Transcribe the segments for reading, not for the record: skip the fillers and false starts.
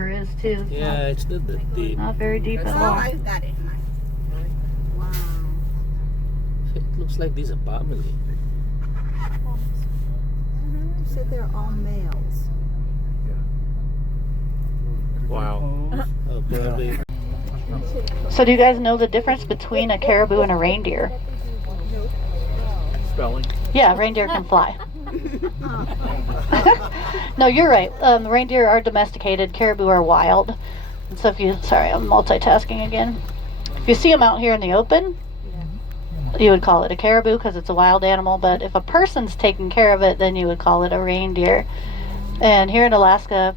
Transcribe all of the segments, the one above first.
river is too. Yeah, it's not that deep. Not very deep at all. I've got it. Wow. It looks like this is a family. So they're all males. Wow. Oh, probably. So do you guys know the difference between a caribou and a reindeer? Spelling? Yeah, reindeer can fly. No, you're right. Reindeer are domesticated. Caribou are wild. So if you, sorry, I'm multitasking again. If you see them out here in the open, you would call it a caribou because it's a wild animal. But if a person's taking care of it, then you would call it a reindeer. And here in Alaska,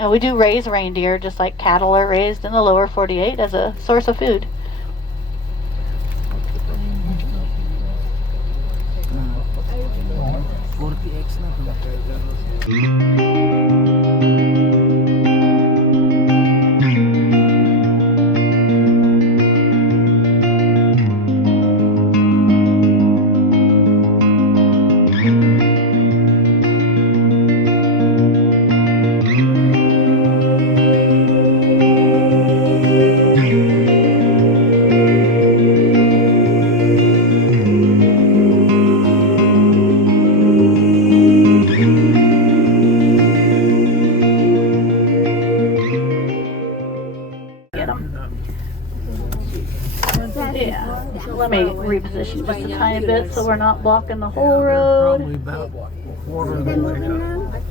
we do raise reindeer just like cattle are raised in the lower 48 as a source of food. Let me reposition just a tiny bit so we're not blocking the whole road. Probably about a quarter of the way down.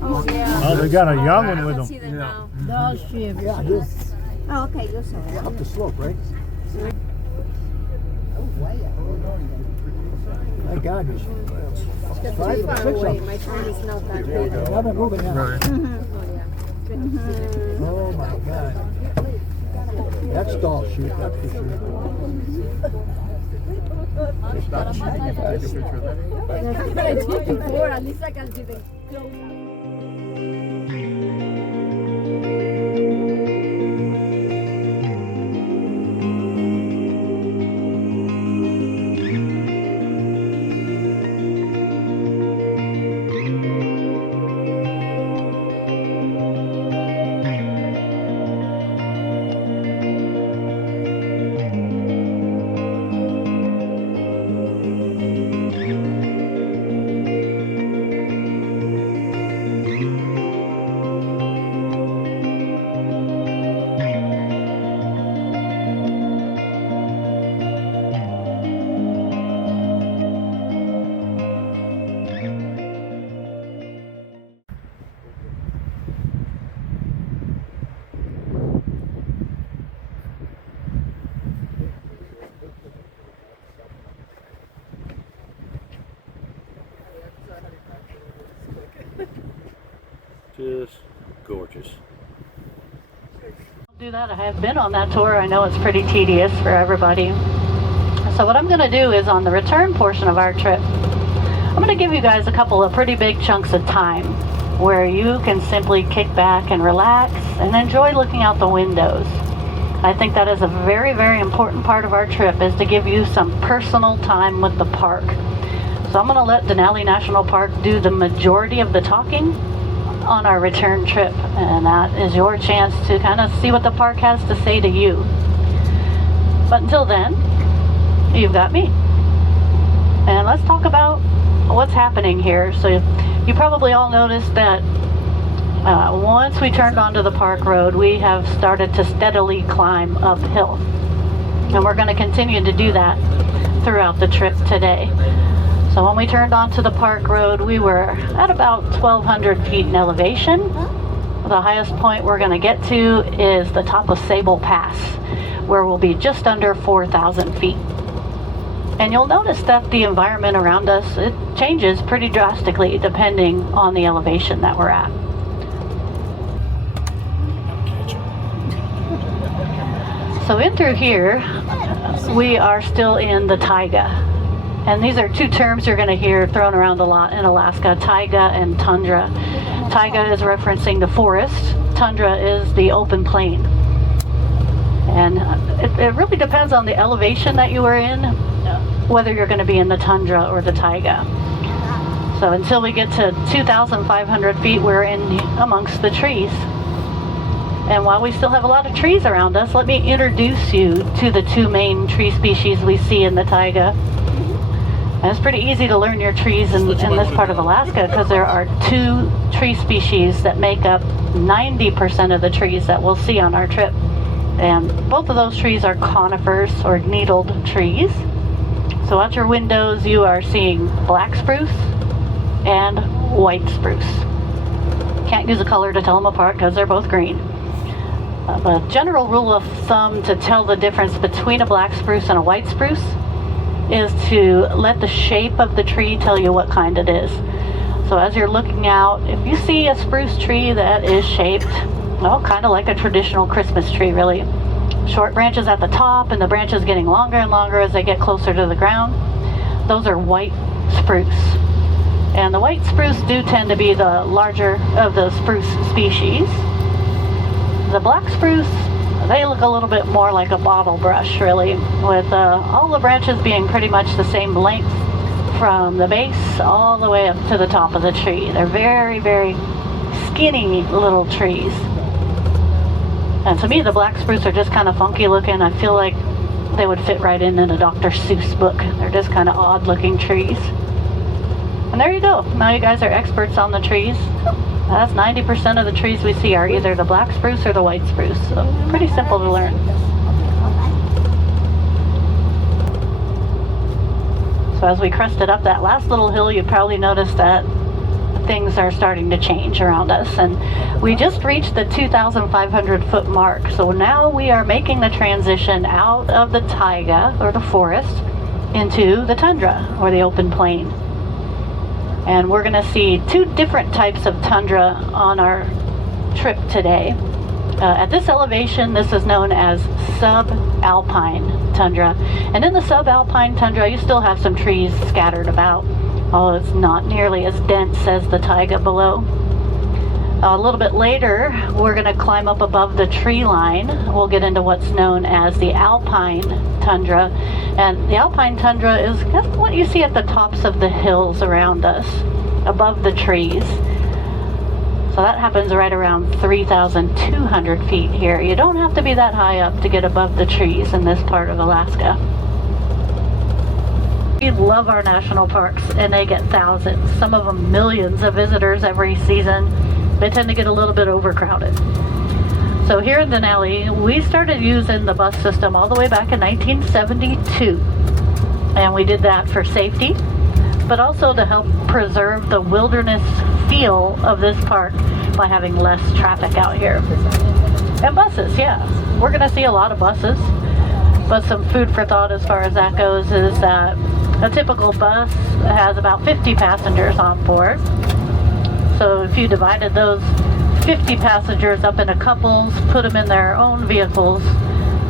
Oh, they got a young one with them. Yeah. Oh, okay, you're sorry. Up the slope, right? My God, there's Too far away. My phone is not that big. Another moving now. Right. Oh my God. That's doll shoot, that's for sure. Stop shooting if I take a picture of that. But I did before, at least I can see the Just gorgeous. Do that. I have been on that tour. I know it's pretty tedious for everybody. So what I'm going to do is on the return portion of our trip, I'm going to give you guys a couple of pretty big chunks of time where you can simply kick back and relax and enjoy looking out the windows. I think that is a very, very important part of our trip, is to give you some personal time with the park. So I'm going to let Denali National Park do the majority of the talking on our return trip, and that is your chance to kind of see what the park has to say to you. But until then, you've got me. And let's talk about what's happening here. So you probably all noticed that once we turned onto the park road, we have started to steadily climb uphill. And we're going to continue to do that throughout the trip today. So when we turned onto the park road, we were at about 1,200 feet in elevation. The highest point we're going to get to is the top of Sable Pass, where we'll be just under 4,000 feet. And you'll notice that the environment around us, it changes pretty drastically depending on the elevation that we're at. So in through here, we are still in the taiga. And these are two terms you're going to hear thrown around a lot in Alaska, taiga and tundra. Taiga is referencing the forest, tundra is the open plain. And it really depends on the elevation that you are in, whether you're going to be in the tundra or the taiga. So until we get to 2,500 feet, we're in amongst the trees. And while we still have a lot of trees around us, let me introduce you to the two main tree species we see in the taiga. And it's pretty easy to learn your trees in this part of Alaska because there are two tree species that make up 90% of the trees that we'll see on our trip. And both of those trees are conifers or needled trees. So out your windows you are seeing black spruce and white spruce. Can't use a color to tell them apart because they're both green. A general rule of thumb to tell the difference between a black spruce and a white spruce is to let the shape of the tree tell you what kind it is. So as you're looking out, if you see a spruce tree that is shaped, well, kind of like a traditional Christmas tree really. Short branches at the top and the branches getting longer and longer as they get closer to the ground. Those are white spruce. And the white spruce do tend to be the larger of the spruce species. The black spruce, they look a little bit more like a bottle brush really, with all the branches being pretty much the same length from the base all the way up to the top of the tree. They're very, very skinny little trees. And to me, the black spruce are just kind of funky looking. I feel like they would fit right in a Dr. Seuss book. They're just kind of odd looking trees. And there you go. Now you guys are experts on the trees. That's 90% of the trees we see are either the black spruce or the white spruce. So pretty simple to learn. So as we crested up that last little hill, you probably noticed that things are starting to change around us, and we just reached the 2,500 foot mark. So now we are making the transition out of the taiga or the forest into the tundra or the open plain. And we're going to see two different types of tundra on our trip today. At this elevation, this is known as subalpine tundra, and in the subalpine tundra you still have some trees scattered about. Oh, it's not nearly as dense as the taiga below. A little bit later, we're going to climb up above the tree line. We'll get into what's known as the alpine tundra. And the alpine tundra is kind of what you see at the tops of the hills around us, above the trees. So that happens right around 3,200 feet here. You don't have to be that high up to get above the trees in this part of Alaska. We love our national parks, and they get thousands, some of them millions of visitors every season. They tend to get a little bit overcrowded. So here in Denali, we started using the bus system all the way back in 1972. And we did that for safety, but also to help preserve the wilderness feel of this park by having less traffic out here. And buses, yeah. We're going to see a lot of buses. But some food for thought as far as that goes is that a typical bus has about 50 passengers on board. So if you divided those 50 passengers up into couples, put them in their own vehicles,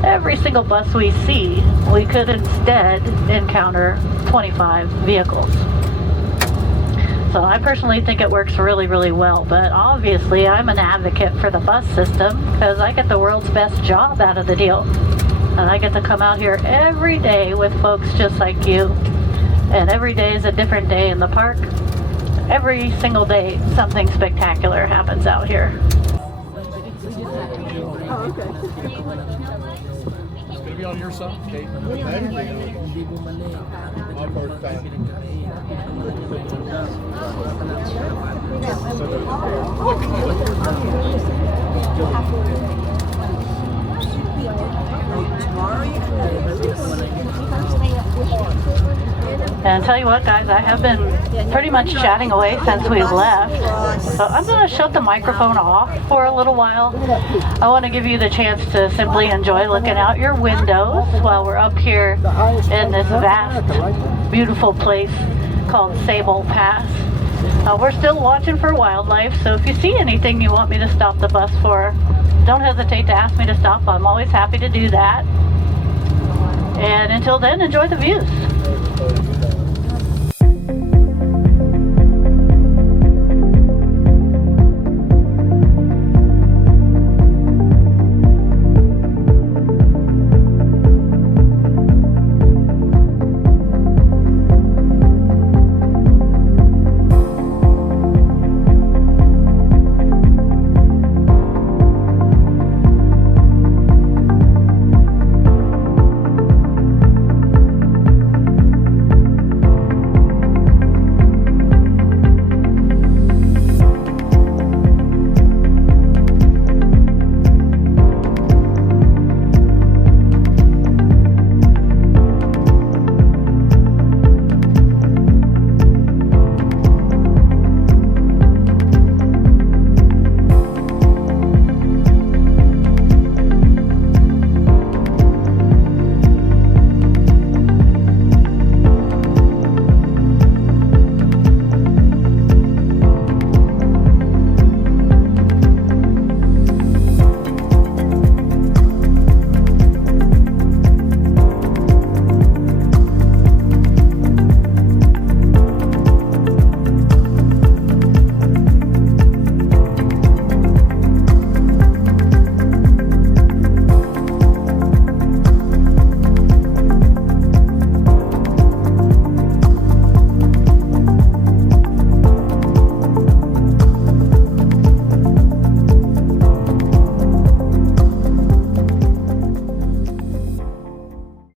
every single bus we see, we could instead encounter 25 vehicles. So I personally think it works really, really well, but obviously I'm an advocate for the bus system because I get the world's best job out of the deal. And I get to come out here every day with folks just like you. And every day is a different day in the park. Every single day something spectacular happens out here. Oh, okay. It's gonna be on your side, Kate. And tell you what, guys, I have been pretty much chatting away since we've left. So I'm going to shut the microphone off for a little while. I want to give you the chance to simply enjoy looking out your windows while we're up here in this vast, beautiful place called Sable Pass. We're still watching for wildlife, so if you see anything you want me to stop the bus for, don't hesitate to ask me to stop. I'm always happy to do that. And until then, enjoy the views.